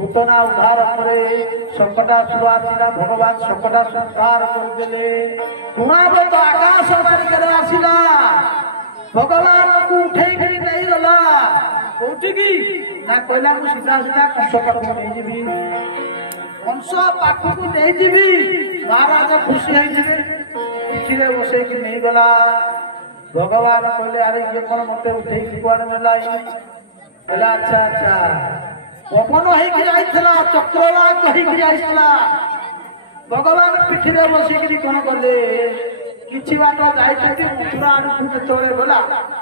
पूतना उद्धार करे संकटा सुरासिला भगवान संकटा संहार करदेले गुणावत आकाश मार्ग आसिला भगवान को उठे नहीं गला कोठी की ना कहला मु सीधा सीधा कंस पाखु नहीं जीवी कंस पाखु को नहीं जीवी महाराज खुशी है जीवे पिछले बसे की नहीं गला भगवान कहले अरे ये कौन मते उठे कुआड़ नेला कहला अच्छा अच्छा पवन होइक जाइथला चक्रवाक होइक जाइथला भगवान पिठी रे बसिकरी कोन कले किछि बाट जाइथि मथुरा आडू जेतोले गला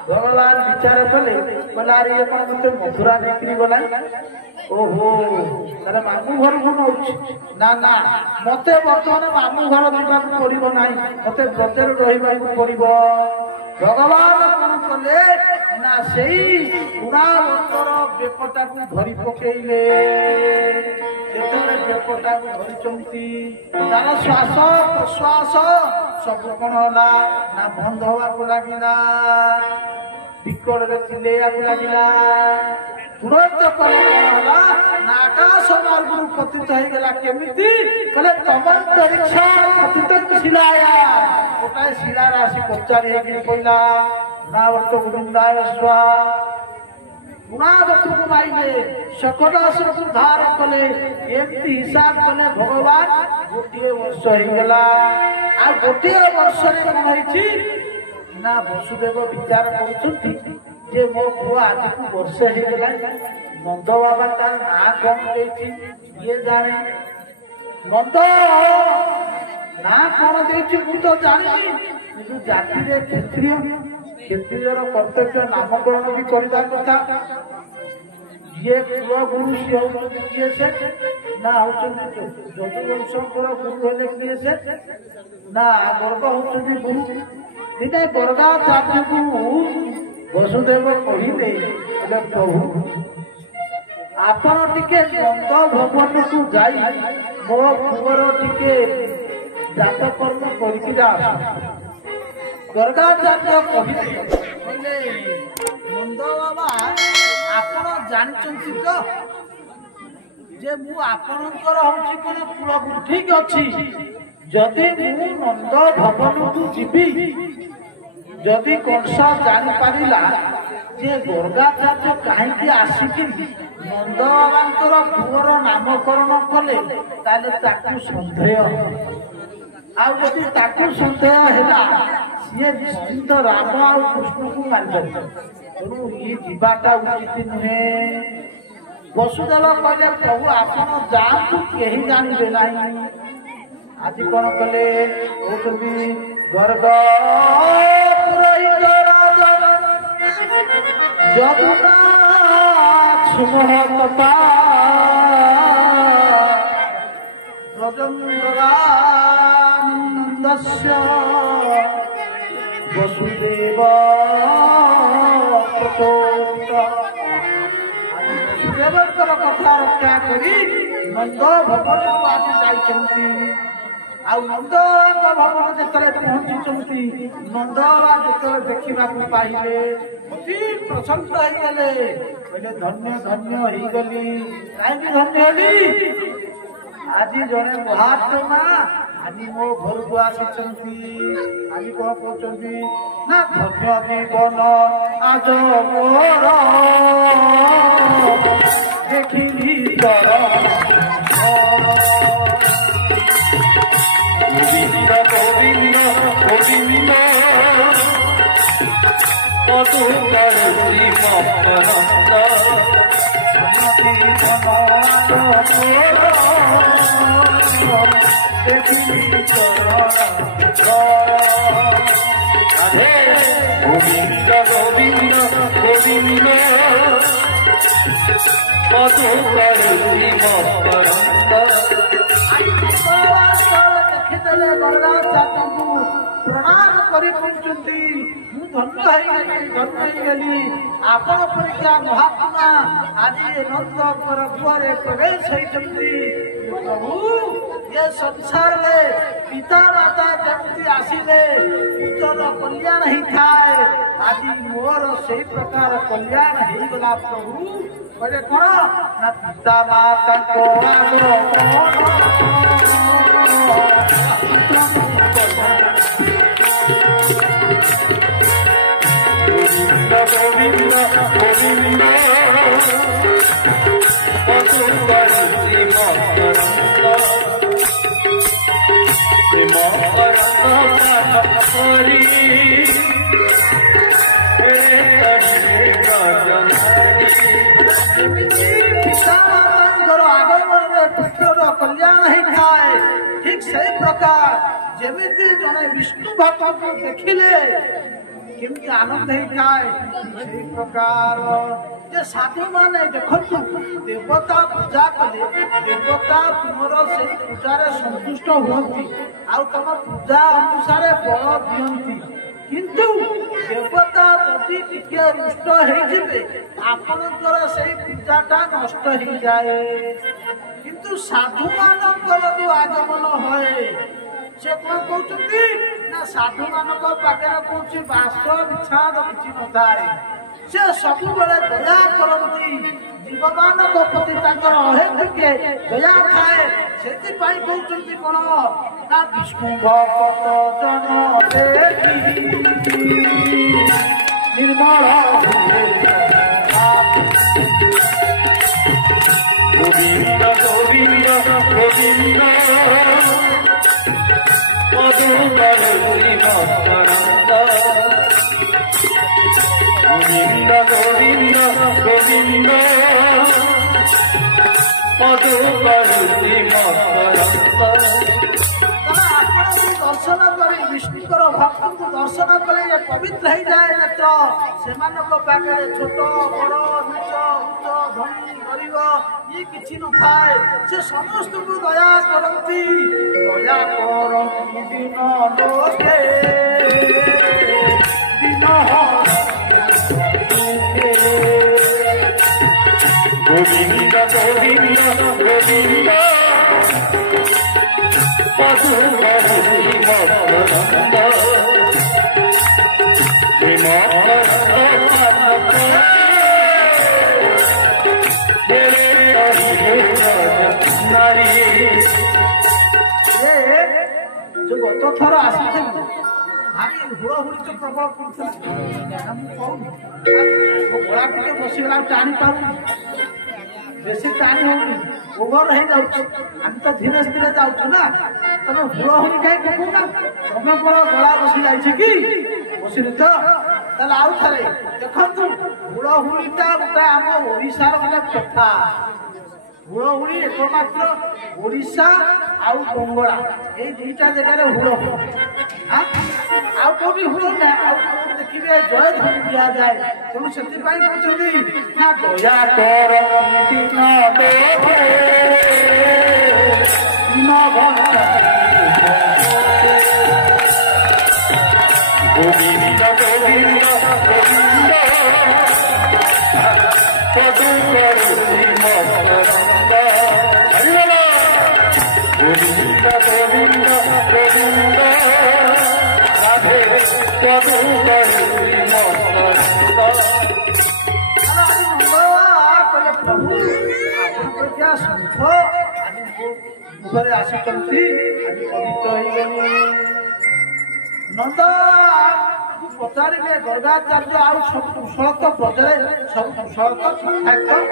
भगवान विचार कले कहला रे कोन मते मथुरा निकरी गला ओहो तारे मामू घर को नउछ ना ना मते वर्तमान मामू घर दिबा को पड़िबो नाही मते ब्रजेर रहिबा को पड़िबो भगवान कोन कले ना सेई गुणावंतर बेपटा को धरी पकेइले जेतले बेपटा को धरि चंती तार श्वास प्रश्वास सब कोन होला ना बंद होवा को लागिला टिकड़ रे चिलेया को लागिला तुरंत कोन होला ना आकाश मार्ग रु पतित हो गेला केमिति कले तमन परीक्षा पतित शिलाया गोटाए शिला राशि पचारी हेगी कोइला गुणावर्त गोविंदाय स्वा गुणावर्त को माइले सकटासुर को धार कले एमती हिसाब कले भगवान गोटिए वर्ष हो गेला आ गोटिए वर्ष रे होइछि ना वसुदेव विचार करूछथि जे मो पुआ आज को वर्ष हो गेला नंद बाबा तार ना कोन देछि ये जाने नंद ना कोन देछि मु तो जानि किंतु जाति रे क्षत्रियर कर्तव्य नामकरण भी करता कथा ये पुआ गुरु सी हो किए से ना होचन जदुवंश गुरु हेले किए से ना गर्ग होचन गुरु दिने गर्गाचार्य को वसुदेव कहिले बोले प्रभु आपण टिके नंद भवन को जाई मो पुअर टिके जात कर्म करकी जा गर्गाचार्य कहिले नंद बाबा आपण जानिचंती तो जे मु आपणकर होची कोन पुअ ठीक अछि जदि मु नंद भवन को जीवी जदि कंसा जानि पारिला जे गर्गाचार्य काहे आसिकी नंद बाबांकर पुअर नामकरण कले ताले ताकू संदेह आ जदि ताकू संदेह हैला ये निश्चित राम और कृष्ण को मानबो तेणु ये जीवाटा उचित नुहे वसुदेव कहले प्रभु आपण जातु केही जानिबे नाही आज कोन कले ओतबी गर्ग पुरोहित राजा जदुना सुमहतता रजंगरानंदस्य वसुदेव वसुदेवकर कथा रक्षा करी नंद भवन को आज जाइछंती आ नंद भवन जेतले पहुंचीछंती नंद जेतले देखिबा को पाइले अति प्रसन्न होई गेले कहले धन्य धन्य होई गली काहे धन्य होली आज जने महात्मा आज मो घर को आसीचंती आज कोन कहचंती ना धन्य जीवन आज मोर देखिली तर गोविंद गोविंद पदु करुणी मपनंद देखिली गोविंद गोविंद गोविंद पदु करुणी मपनंद देखिदेले गर्गाचार्य को प्रणाम करी पहुंचती मु धन्य है गली आपण परीक्षा महात्मा आज नंद पर घरे प्रवेश होइछंती प्रभु ये संसार में पिता माता जमती आसिले पुत्र कल्याण ही थाए आज मोर से प्रकार कल्याण ही गला प्रभु କହିଲେ କଣ ନା ପିତା ମାତାଙ୍କ গোবিন্দ গোবিন্দ পশুপতি মকরন্দ হরি ପୁତ୍ରର କଲ୍ୟାଣ ହେଇଥାଏ ଠିକ ସେଇ ପ୍ରକାର ଯେମିତି ଜଣେ ବିଷ୍ଣୁ ଭକ୍ତକୁ ଦେଖିଲେ କେମିତି ଆନନ୍ଦ ହେଇଥାଏ ସେଇ ପ୍ରକାର ଯେ ସାଧୁମାନେ ଦେଖନ୍ତୁ ଦେବତା ପୂଜା କଲେ ଦେବତା ତୁମର ସେଇ ପୂଜାରେ ସନ୍ତୁଷ୍ଟ ହୁଅନ୍ତି ଆଉ ତମ ପୂଜା ଅନୁସାରେ ବଳ ଦିଅନ୍ତି କିନ୍ତୁ ଦେବତା ଯଦି ଟିକେ ରୁଷ୍ଟ ହେଇଯିବେ ଆପଣଙ୍କର ସେଇ ପୂଜାଟା ନଷ୍ଟ ହେଇଯାଏ କିନ୍ତୁ ସାଧୁମାନଙ୍କର ଯୋଉ ଆଗମନ ହୁଏ ସେ କଣ କହୁଛନ୍ତି ନା ସାଧୁମାନଙ୍କ ପାଖରେ କହୁଛି ବାସ ବିଛାଦ କିଛି ନଥାଏ ସେ ସବୁବେଳେ ଦୟା କରନ୍ତି ଜୀବମାନଙ୍କ ପ୍ରତି ତାଙ୍କର ଅହେତୁକେ ଦୟା ଥାଏ ସେଥିପାଇଁ କହୁଛନ୍ତି କଣ ନା ବିଷ୍ଣୁ ଭକ୍ତ ଜନ ନିର୍ମଳ গোবিন্দ গোবিন্দ গোবিন্দ মধুকরী মকরন্দ গোবিন্দ গোবিন্দ গোবিন্দ মধুকরী মকরন্দ ଦର୍ଶନ କରି ବିଷ୍ଣୁଙ୍କର ଭକ୍ତଙ୍କୁ ଦର୍ଶନ କଲେ ଯେ ପବିତ୍ର ହେଇଯାଏ ନେତ୍ର ସେମାନଙ୍କ ପାଖରେ ଛୋଟ ବଡ଼ ନୀଚ ଉଚ୍ଚ ଧନୀ ଗରିବ ଇଏ କିଛି ନଥାଏ ସେ ସମସ୍ତଙ୍କୁ ଦୟା କରନ୍ତି ଦୟା କରନ୍ତି ଦିନ ଲୋକେ ଦିନ গোবিন্দ গোবিন্দ গোবিন্দ মধুকরী মকরন্দ নারী ଯୋଉ ଗତ ଥର ଆସିଥିଲି ଭାରି ହୁଳହୁଳି ତ ପ୍ରବଳ କରୁଥିଲି ମୁଁ କହୁନି ମୋ ଗଳା ଟିକେ ବସିଗଲା ଟାଣି ପାରୁନି ବେଶୀ ଟାଣି ହଉନି ଓଭର ହେଇଯାଉଛି ଆମେ ତ ଧୀରେ ଧୀରେ ଯାଉଛୁ ନା ତମେ ହୁଳହୁଳି କାହିଁ ପକଉନ ତମେ କଣ ଗଳା ବସି ଯାଇଛି କି ବସିନି ତ ତାହେଲେ ଆଉ ଥରେ ଦେଖନ୍ତୁ ହୁଳହୁଳିଟା ଗୋଟେ ଆମ ଓଡ଼ିଶାର ଗୋଟେ କଥା ହୁଳହୁଳି ଏକମାତ୍ର ଓଡ଼ିଶା ଆଉ ବଙ୍ଗଳା ଏଇ ଦିଟା ଜାଗାରେ ହୁଳହୁଳି ଆଉ କୋଉଠି ହୁଳ ନାହିଁ ଆଉ କୋଉଠି ଦେଖିବେ ଜୟ ଧ୍ୱନି ଦିଆଯାଏ ତେଣୁ ସେଥିପାଇଁ କହୁଛନ୍ତି ନା ଦୟା କରନ୍ତି গোবিন্দ গোবিন্দ গোবিন্দ মধুকরী মকরন্দ গোবিন্দ গোবিন্দ গোবিন্দ রাধে মধুকরী মকরন্দ ପ୍ରଭୁ ଆପଣଙ୍କ ଶଙ୍ଖ ଆଜି ମୁଖରେ ଆସିଛନ୍ତି ଆଜି ପବିତ୍ର ହେଇଗଲି ନନ୍ଦ ପଚାରିଲେ ଗର୍ଗାଚାର୍ଯ୍ୟ ଆଉ ସବୁ କୁଶଳ ତ ପ୍ରଜାରେ ସବୁ କୁଶଳ ତ ଠିକଠାକ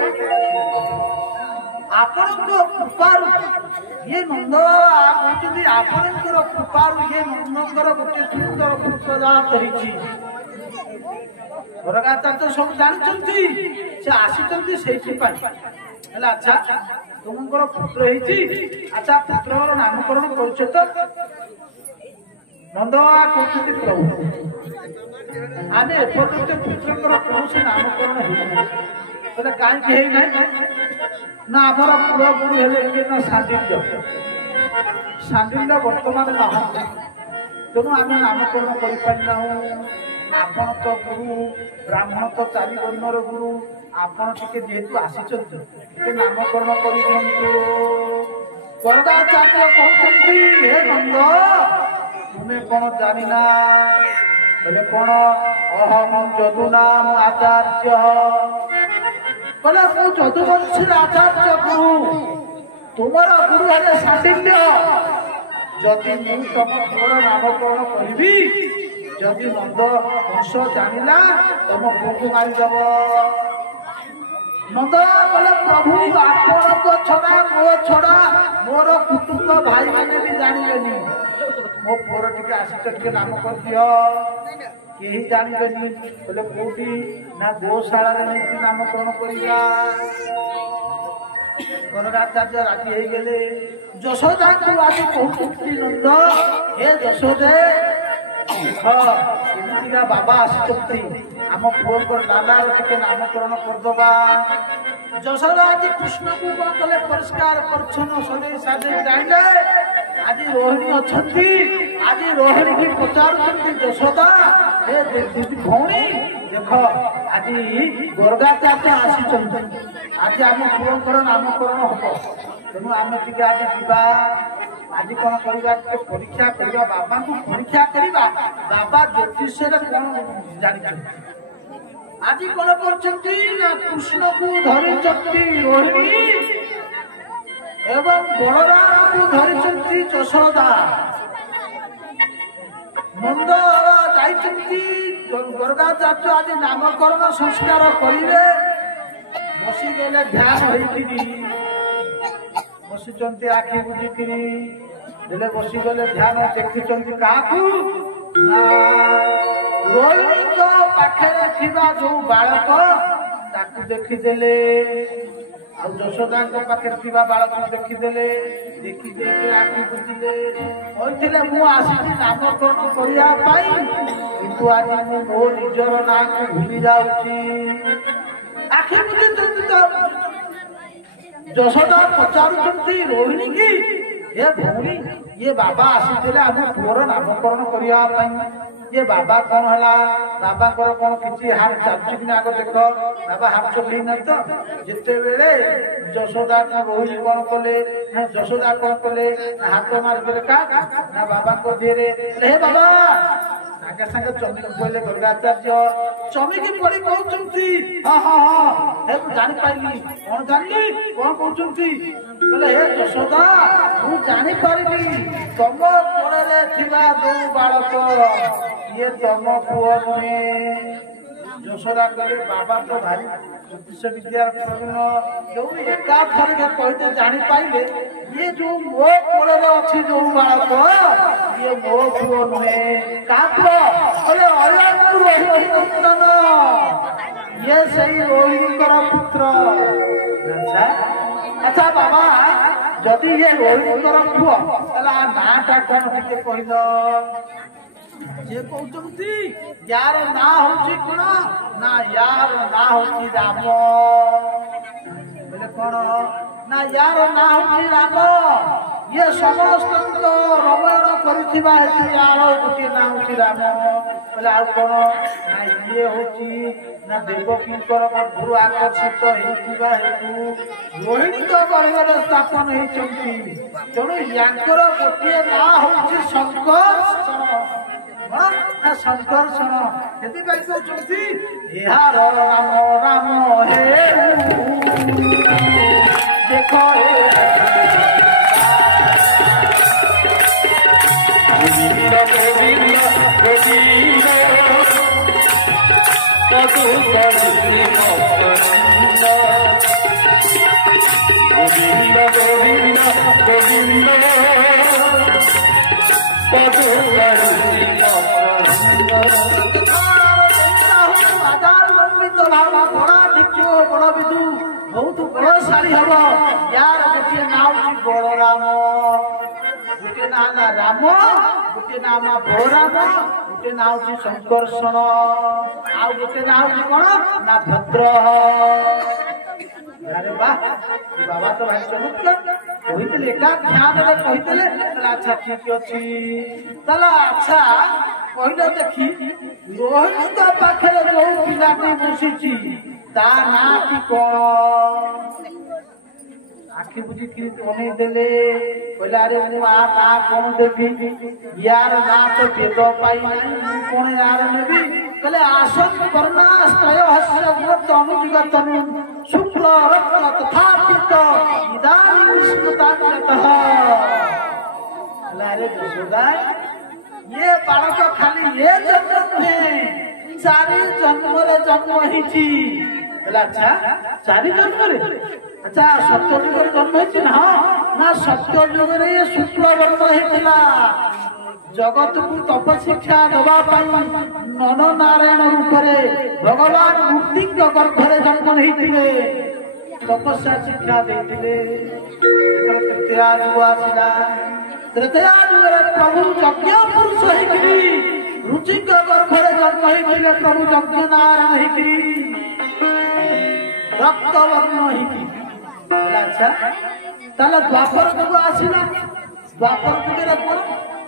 ଆପଣଙ୍କ କୃପାରୁ ଇଏ ନନ୍ଦ କହୁଛନ୍ତି ଆପଣଙ୍କର କୃପାରୁ ଇଏ ନନ୍ଦଙ୍କର ଗୋଟେ ସୁନ୍ଦର ପୁତ୍ର ଜାତ ହେଇଛି ଗର୍ଗାଚାର୍ଯ୍ୟ ସବୁ ଜାଣିଛନ୍ତି ସେ ଆସିଛନ୍ତି ସେଇଥିପାଇଁ ହେଲେ ଆଚ୍ଛା ତୁମଙ୍କର ପୁତ୍ର ହେଇଛି ଆଚ୍ଛା ପୁତ୍ରର ନାମକରଣ କରୁଛ ତ ନନ୍ଦ କହୁଛନ୍ତି ପ୍ରଭୁ ଆମେ ଏପର୍ଯ୍ୟନ୍ତ ପୁତ୍ରଙ୍କର କୌଣସି ନାମକରଣ ହେଇନାହିଁ ତାହେଲେ କାହିଁକି ହେଇନାହିଁ ନା ଆମର ପୁଅ ଗୁରୁ ହେଲେ କି ନା ସାଣ୍ଡିଲ୍ୟ ବର୍ତ୍ତମାନ ନାହାନ୍ତି ତେଣୁ ଆମେ ନାମକରଣ କରିପାରିନାହୁଁ ଆପଣ ତ ଗୁରୁ ବ୍ରାହ୍ମଣ ତ 4 ବର୍ଣ୍ଣର ଗୁରୁ ଆପଣ ଟିକେ ଯେହେତୁ ଆସିଛନ୍ତି ଟିକେ ନାମକରଣ କରିଦିଅନ୍ତୁ ଗର୍ଗାଚାର୍ଯ୍ୟ କହୁଛନ୍ତି ହେ ନନ୍ଦ ତୁମେ କଣ ଜାଣିନା ହେଲେ କଣ ଅହଂ ଯଦୁନାମ ଆଚାର୍ଯ୍ୟ बोले मु यदुवंशी आचार्य गुरु तुमर गुरु हेले साटिल्य जदि मु तुम पुअर नामकरण करी जदि नंद वंश जानिला तुम पुओ को मारिदेव नंद बोले प्रभु आपण तो छड़ा मो छड़ा मोर कुटुंब भाई मैंने भी जानिलेनी मो पुअर टिके आसित टिके नाम कर दियो केही जानिलेनी बोले कोठी ना गोशाला रे नीति नामकरण करिया गणराचार्य राजी हो गले यशोदा को आज कहती नंद हे यशोदे एमतीका बाबा आसुच्च आम पुओ को लाला टिके नामकरण करदबा यशोदा आज कृष्ण को कौन कले परिष्कार परिच्छन्न सदै सादे जाइले आज रोहिणी अछंती आज रोहिणी की पचारुचंती यशोदा हे दीदी भौणी देख आज गर्गाचार्य आसीचंती आज आम पुओंकर नामकरण हम तेणु आम टे आज जा आज कौन करवा परीक्षा करवा बाबा को परीक्षा करवा बाबा ज्योतिष कौन जानी आज कौन कर कृष्ण को धरी रोहिणी एवं बलराम को धरी यशोदा नंद गर्गाचार्य आज नामकरण संस्कार करेंगे बसीगले ध्यान बसीचंती आखि बुझिकी देले बसीगले ध्यान देखुंट क्या रोहिणी पाखे जो बालक ताकू देखीदेले यशोदा पाखे बालक देखीदेले देखी देखी आखि बुझिले कहते मु आसी नामकरण करने किंतु आज मो निजर ना को भूली जाऊँगी आखि बुझे यशोदा पचारुचंती रोहिणी की ये भौणी ये बाबा आसीथिले आम पुअर नामकरण करने ये बाबा कौन है बाबा कौन किसी हाथ चालुची कि आग देख बाबा हाथ चल ना तो जिते बेले यशोदा रोहिणी कौन कले यशोदा कौन कले हाथ मारदेले का ना बाबा को दिए हे बाबा सागे सागे चमिक कहले गर्गाचार्य चमिकी पड़ी कहते हाँ हाँ हाँ हे जानी पाइली कौन जानी कौन कहते बोले हे यशोदा मु जानी पारिली तुम कोड़े थिबा जो बालक ये तुम पुओ नुहे यशोदा कहले बाबा तो भारी ज्योतिष विद्या प्रवीण जो एका थर कहते जानी पाइले ये जो मो कोड़े अच्छी जो बालक ये मो पुओ नुहे का पुओ अरे रोहिणी ये सही रोहिणी पुत्र अच्छा बाबा जदि ये रोहिणी पुओ नाटा कौन टे कहल जे कहते यार ना हूँ कौन ना यार ना हूँ राम बोले कौन ना यार ना हूँ राम ये समस्त रमण कर यार गोटे ना हूँ राम बोले आउ कौन ना ये हूँ ना देवकींकर मधुर आकर्षित होता हेतु रोहिणी तो गर्भ स्थापन होती तेणु याकर गोटे ना हूँ संकर्षण संकर्षण से कहते यार राम राम हे देख गोविंद गोविंद गोविंद तू गोविंद गोविंद गोविंद बहुत बड़शाली हम यार गोटे ना बलराम गोटे ना राम गोटे ना बलराम गोटे ना संकर्षण आउ गोटे ना कौन ना भद्र अरे वाह बाबा तो भाई चमत्कार कहते एका ध्यान कहते अच्छा ठीक अच्छी अच्छा कहले देखी रोहिणी पाखे जो पिलाटी बसी ता ना कि कौन आखि बुझी अनेक देले कहले अरे मु आ ना कौन देवी यार ना तो वेद पाई कौन यार नेबी कहले आसन वर्णा त्रय हस्य तनु शुक्ल रत्न तथा पीत इदानीं स्मृतान्यतः। अरे यशोदा ये बालक खाली ये जन्म नुहे चारि जन्म ही। अच्छा चारि जन्म अच्छा सत्य जुग जन्म है ना सत्य जुग ये शुक्ल वर्ण होता जगत को तपशिक्षा दवा नर नारायण रूप भगवान मूर्ति गर्भरे जन्म नहीं तपस्या शिक्षा देते तृतीया जुग आसला तृतीया जुग प्रभु यज्ञ पुरुष होकर रुचि गर्भरे जन्म होते प्रभु यज्ञ नारायण रक्त वर्ण अच्छा द्वापर जुग आसला द्वापर जुगे कौन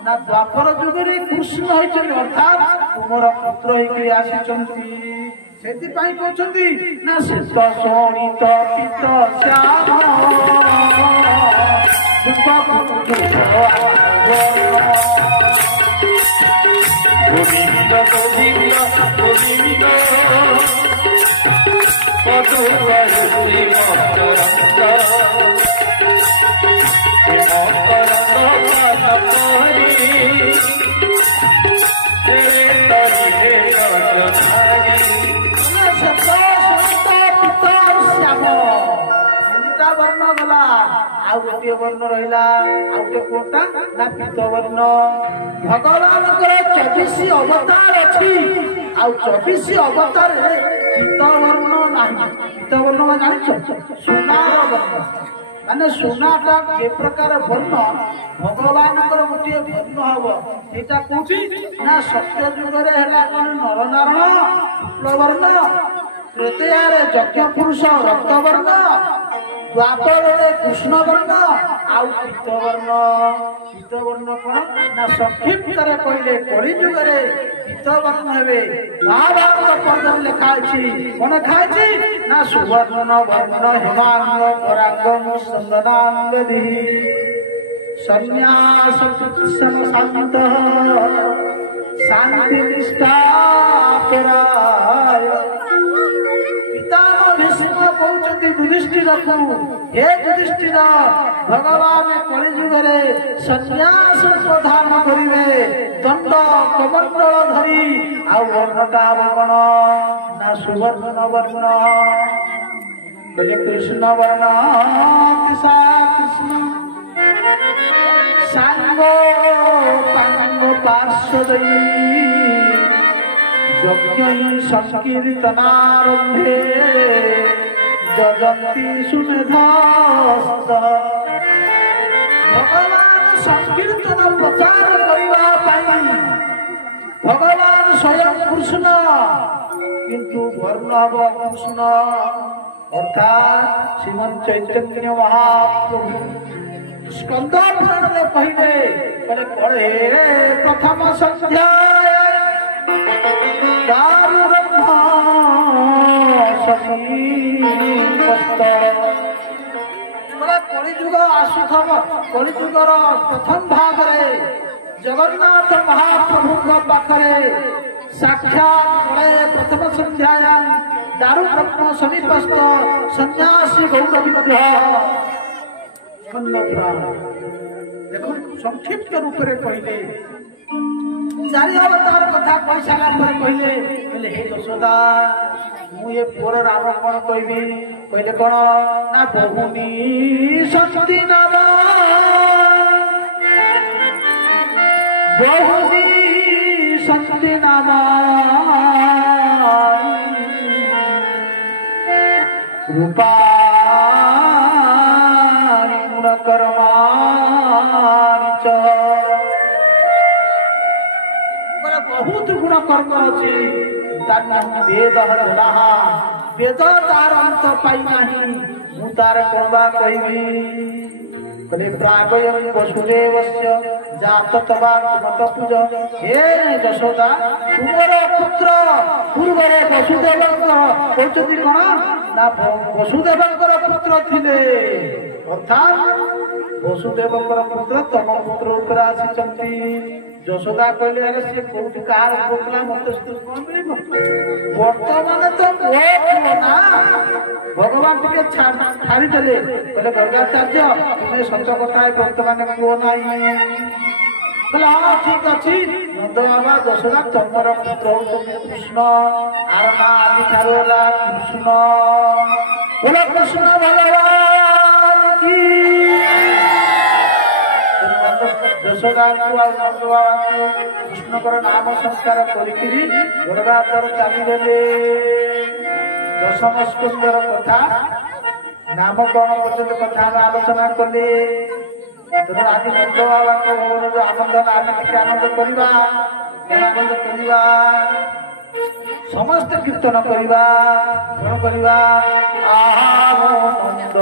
ना द्वापर जुगे कृष्ण होती अर्थात तुमर पुत्र होकर आसी कहते ना शेष शोणित पित श्याम गोविंद गोविंद गोविंद गोटे वर्ण रहा आउटे कोटा ना पीत वर्ण भगवान 24 अवतार अच्छी 24 अवतार पीत वर्ण नहीं पीत वर्ण में जान सोनार वर्ण माने सोनाटा जे प्रकार वर्ण भगवान गोटे वर्ण हम एटा कौटी ना सत्य जुगरे नर नारायण शुक्लवर्ण तृतीया यज्ञ पुरुष रक्तवर्ण द्वापर कृष्ण वर्ण आउ पीतवर्ण कौन ना संक्षिप्त कहले कली जुगे पीतवर्ण हे महाभारत पर्व लिखा कौन लिखाई ना सुवर्ण वर्ण हिमांग पराक्रम संदनांगधि संन्यास शांत शांति निष्ठा कहते युधिष्ठिर को हे युधिष्ठिर भगवान कली जुगे संन्यास प्रधान करेंगे दंड कमंडल धरी आवर्णटा वर्ण ना सुवर्ण वर्ण बोले कृष्ण वर्ण कृष्ण सांगो पांगो पार्श्वदयी यज्ञ संकीर्तनारंभे जगन्ति सुमेधास्त भगवान संकीर्तन प्रचार करने भगवान स्वयं कृष्ण किंतु वर्णव कृष्ण अर्थात श्रीमन चैतन्य महाप्रभु स्कंद पुराण में कहले पढ़े प्रथम संध्याय दारु ब्रह्मा कलिजुग आसुथब कलिजुगर प्रथम भाग जगन्नाथ महाप्रभु पाखे साक्षात प्रथम संध्या दारु ब्रह्म समीपस्थ सन्यासी गौर विग्रह देखो संक्षिप्त रूप से कहले चारि अवतार कथा कही सारा कहले हे यशोदा मुझे पुर राम कौन कहबी कहले कौन ना बहुनी शक्ति नाम बहुनी शक्ति नाम रूपा गुणकर्मा बहुत गुण कर्म अच्छी वेद वेद तार अंत पाई नहीं तार कौवा कहबी कहले प्रागयं वसुदेवस्य जात तवा मत पूज हे यशोदा तुमर पुत्र पूर्वरे वसुदेव कहते कौन ना वसुदेव पुत्र थिले अर्थात वसुदेव पुत्र तम पुत्र ऊपर आसी যশোদা কইলে আরে সে কোটি কার বকলা মতে কোন মিলিব বর্তমানে তো পুଅ না ভগবান টিকে ছাড়ি দেলে বলে গর্গাচার্য তুমি সত্য কথা বর্তমানে পুଅ নাই বলে হ্যাঁ ঠিক আছে নন্দ বাবা যশোদা তোমার পুত্র তুমি কৃষ্ণ আর মা আদি ঠারু হলা কৃষ্ণ বলে কৃষ্ণ ভগবান কি কৃষ্ণকর নাম সংস্কার করিকি গর্গাধর চালিগলে দশম স্কন্ধর কথা নামকରଣ পର୍ଯ୍ୟନ୍ତ କଥା ଆମେ ଆଲୋଚନା କଲେ ତେଣୁ ଆଜି ନନ୍ଦ ବାବାଙ୍କ ଭବନର ଆନନ୍ଦ ଆମେ ଟିକେ ଆନନ୍ଦ କରିବା ଆନନ୍ଦ କରିବା ସମସ୍ତେ କୀର୍ତ୍ତନ କରିବା କଣ କରିବା ଆନନ୍ଦ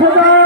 बोला